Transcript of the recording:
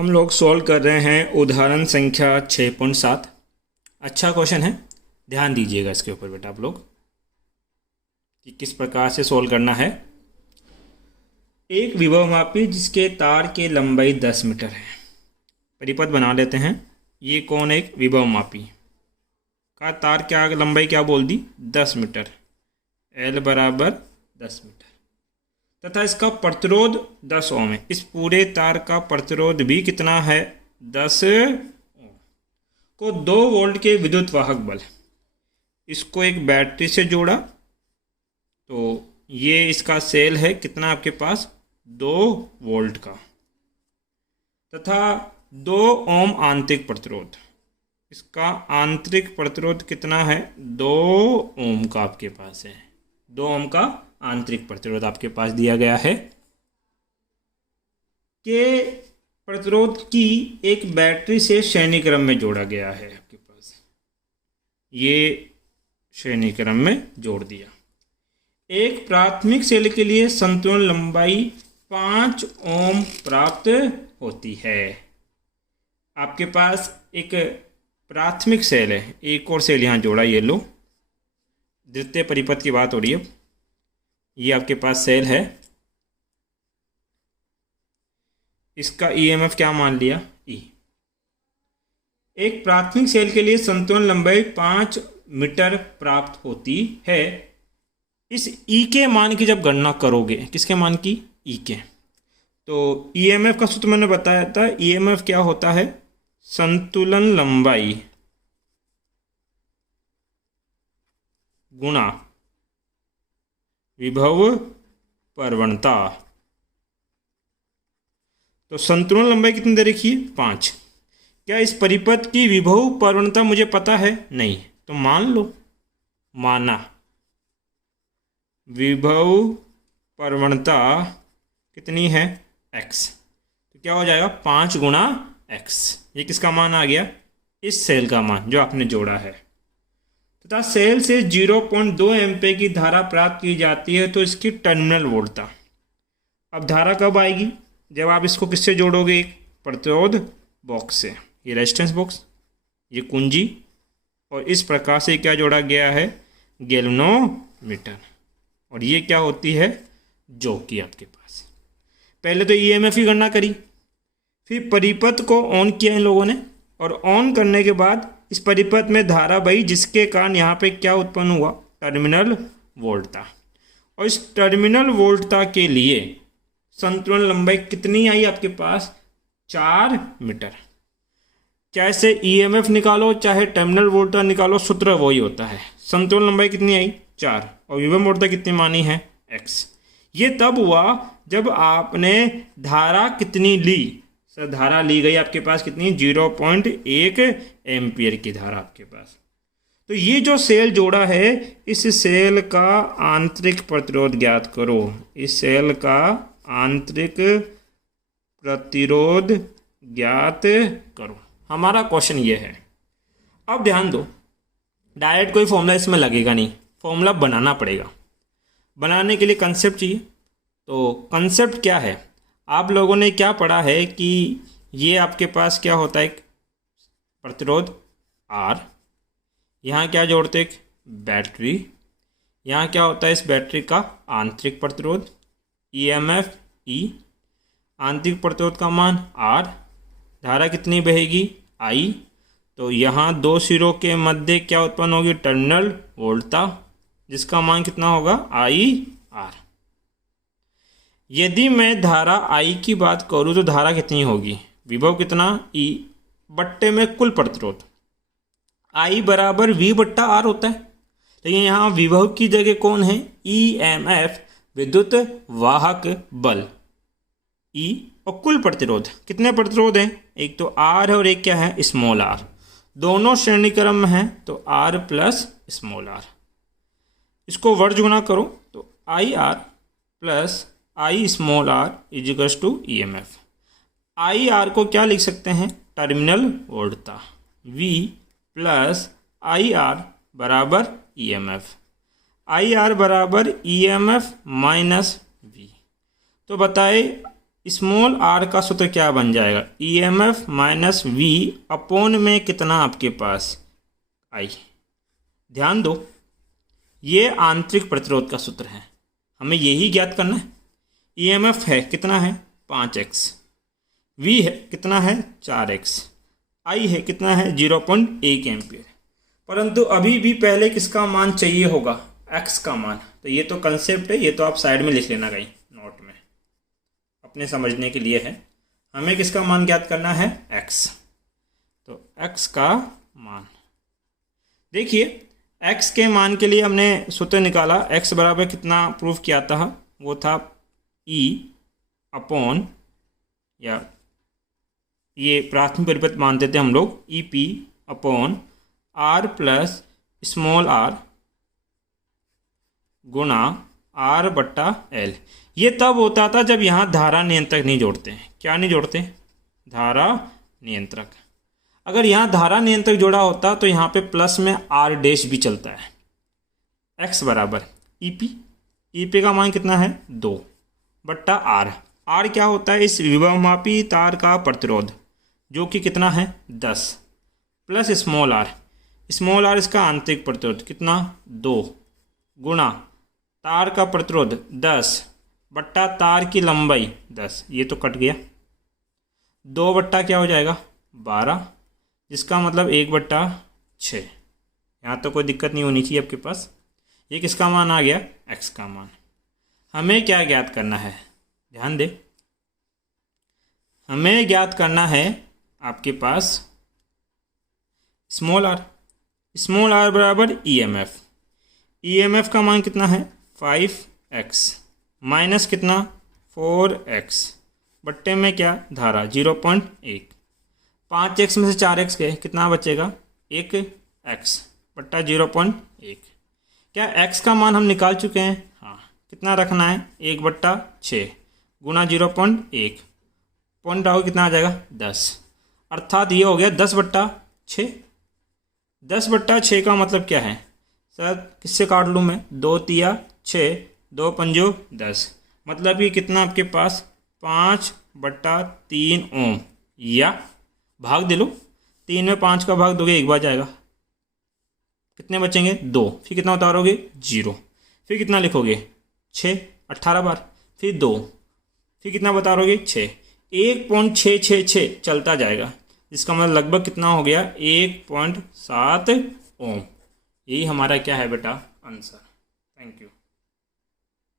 हम लोग सॉल्व कर रहे हैं उदाहरण संख्या 6.7। अच्छा क्वेश्चन है, ध्यान दीजिएगा इसके ऊपर बेटा आप लोग कि किस प्रकार से सॉल्व करना है। एक विभवमापी जिसके तार की लंबाई 10 मीटर है। परिपथ बना लेते हैं। ये कौन है? एक विभवमापी का तार क्या लंबाई क्या बोल दी? 10 मीटर। L बराबर 10 मीटर तथा इसका प्रतिरोध 10 ओम है। इस पूरे तार का प्रतिरोध भी कितना है? 10 ओम। को 2 वोल्ट के विद्युत वाहक बल, इसको एक बैटरी से जोड़ा तो ये इसका सेल है कितना आपके पास? 2 वोल्ट का तथा 2 ओम आंतरिक प्रतिरोध। इसका आंतरिक प्रतिरोध कितना है? 2 ओम का आपके पास है। 2 ओम का आंतरिक प्रतिरोध आपके पास दिया गया है। के प्रतिरोध की एक बैटरी से श्रेणी क्रम में जोड़ा गया है आपके पास। ये श्रेणी क्रम में जोड़ दिया। एक प्राथमिक सेल के लिए संतुलन लंबाई 5 ओम प्राप्त होती है। आपके पास एक प्राथमिक सेल है, एक और सेल यहाँ जोड़ा, ये लो। द्वितीय परिपथ की बात हो रही है। ये आपके पास सेल है, इसका ईएमएफ क्या मान लिया? ई। एक प्राथमिक सेल के लिए संतुलन लंबाई 5 मीटर प्राप्त होती है। इस ई के मान की जब गणना करोगे, किसके मान की? ई के। तो ईएमएफ का सूत्र मैंने बताया था। ईएमएफ क्या होता है? संतुलन लंबाई गुणा विभव प्रवणता। तो संतुलन लंबाई कितनी दे रखी है? 5। क्या इस परिपथ की विभव प्रवणता मुझे पता है? नहीं। तो मान लो, माना विभव प्रवणता कितनी है? x। तो क्या हो जाएगा? 5 गुणा x। ये किसका मान आ गया? इस सेल का मान जो आपने जोड़ा है। तथा सेल से 0.2 एम्पीयर की धारा प्राप्त की जाती है। तो इसकी टर्मिनल वोल्टता। अब धारा कब आएगी? जब आप इसको किससे जोड़ोगे? एक प्रतिरोध बॉक्स से। ये रेजिस्टेंस बॉक्स, ये कुंजी, और इस प्रकार से क्या जोड़ा गया है? गैल्वेनोमीटर। और ये क्या होती है? जॉकी आपके पास। पहले तो ईएमएफ की गणना करी, फिर परिपथ को ऑन किया इन लोगों ने, और ऑन करने के बाद इस परिपथ में धारा बही, जिसके कारण यहाँ पे क्या उत्पन्न हुआ? टर्मिनल वोल्टता। और इस टर्मिनल वोल्टता के लिए संतुलन लंबाई कितनी आई आपके पास? 4 मीटर। चाहे से ईएमएफ निकालो चाहे टर्मिनल वोल्टता निकालो, सूत्र वही होता है। संतुलन लंबाई कितनी आई? 4। और विभव वोल्टता कितनी मानी है? x। ये तब हुआ जब आपने धारा कितनी ली? सर धारा ली गई आपके पास कितनी? 0.1 एम्पियर की धारा आपके पास। तो ये जो सेल जोड़ा है, इस सेल का आंतरिक प्रतिरोध ज्ञात करो। इस सेल का आंतरिक प्रतिरोध ज्ञात करो। हमारा क्वेश्चन ये है। अब ध्यान दो, डायरेक्ट कोई फॉर्मूला इसमें लगेगा नहीं, फॉर्मूला बनाना पड़ेगा। बनाने के लिए कंसेप्ट चाहिए। तो कंसेप्ट क्या है? आप लोगों ने क्या पढ़ा है कि ये आपके पास क्या होता है? एक प्रतिरोध R, यहाँ क्या जोड़ते? एक बैटरी। यहाँ क्या होता है? इस बैटरी का आंतरिक प्रतिरोध ईएमएफ E। आंतरिक प्रतिरोध का मान R। धारा कितनी बहेगी? I। तो यहाँ 2 सिरों के मध्य क्या उत्पन्न होगी? टर्मिनल वोल्टता, जिसका मान कितना होगा? IR। यदि मैं धारा I की बात करूँ तो धारा कितनी होगी? विभव कितना? E बट्टे में कुल प्रतिरोध। I बराबर V बट्टा R होता है। लेकिन यहाँ विभव की जगह कौन है? EMF, विद्युत वाहक बल। E और कुल प्रतिरोध, कितने प्रतिरोध हैं? एक तो R है और एक क्या है? Small r। दोनों श्रेणी क्रम में हैं, तो R प्लस स्मॉल r। इसको वर्ज गुना करो तो IR plus I small r is equals to EMF। IR को क्या लिख सकते हैं? टर्मिनल वोल्टता। V प्लस IR बराबर EMF। IR बराबर EMF माइनस V। तो बताए स्मॉल आर का सूत्र क्या बन जाएगा, EMF माइनस वी अपॉन में कितना आपके पास आई। ध्यान दो, ये आंतरिक प्रतिरोध का सूत्र है, हमें यही ज्ञात करना है। EMF है कितना है 5x, V है कितना है 4x, I है कितना है 0.1 एम्पियर। परंतु अभी भी पहले किसका मान चाहिए होगा, x का मान। तो ये तो कंसेप्ट है, ये तो आप साइड में लिख लेना कहीं नोट में, अपने समझने के लिए है। हमें किसका मान ज्ञात करना है, x। तो x का मान देखिए, x के मान के लिए हमने सूत्र निकाला, x बराबर कितना प्रूफ किया था, वो था E अपॉन, या ये प्राथमिक परिपथ मानते थे हम लोग, EP upon R plus small r गुणा R बट्टा L। ये तब होता था जब यहाँ धारा नियंत्रक नहीं जोड़ते हैं। क्या नहीं जोड़ते, धारा नियंत्रक। अगर यहाँ धारा नियंत्रक जोड़ा होता तो यहाँ पे प्लस में R डैश भी चलता है। x बराबर EP का मान कितना है 2 बट्टा R क्या होता है, इस विभवमापी तार का प्रतिरोध जो कि कितना है 10, प्लस स्मॉल r इसका आंतरिक प्रतिरोध कितना 2 गुणा तार का प्रतिरोध 10 बट्टा तार की लंबाई 10, ये तो कट गया, 2 बट्टा क्या हो जाएगा 12, जिसका मतलब 1/6। यहाँ तो कोई दिक्कत नहीं होनी चाहिए आपके पास। ये किसका मान आ गया, x का मान। हमें क्या ज्ञात करना है, ध्यान दे, हमें ज्ञात करना है आपके पास स्मॉल r बराबर EMF का मान कितना है 5x माइनस कितना 4x बट्टे में क्या धारा 0.1, 5x में से 4x गए, कितना बचेगा 1x बट्टा 0.1। क्या x का मान हम निकाल चुके हैं, हाँ, कितना रखना है 1/6 गुणा 0.1, पॉइंट आओ कितना आ जाएगा 10, अर्थात ये हो गया 10/6। 10/6 का मतलब क्या है सर, किससे काट लूँ मैं, 2 तिया 6, 2 पंजो 10, मतलब ये कितना आपके पास 5/3 ओम, या भाग दे लो, 3 में 5 का भाग दोगे 1 बार जाएगा, कितने बचेंगे 2, फिर कितना उतारोगे 0, फिर कितना लिखोगे 6 18 बार, फिर 2, फिर कितना बताओगे 6, 1.666 चलता जाएगा, जिसका मतलब लगभग कितना हो गया 1.7 ओम। यही हमारा क्या है बेटा आंसर। Thank you.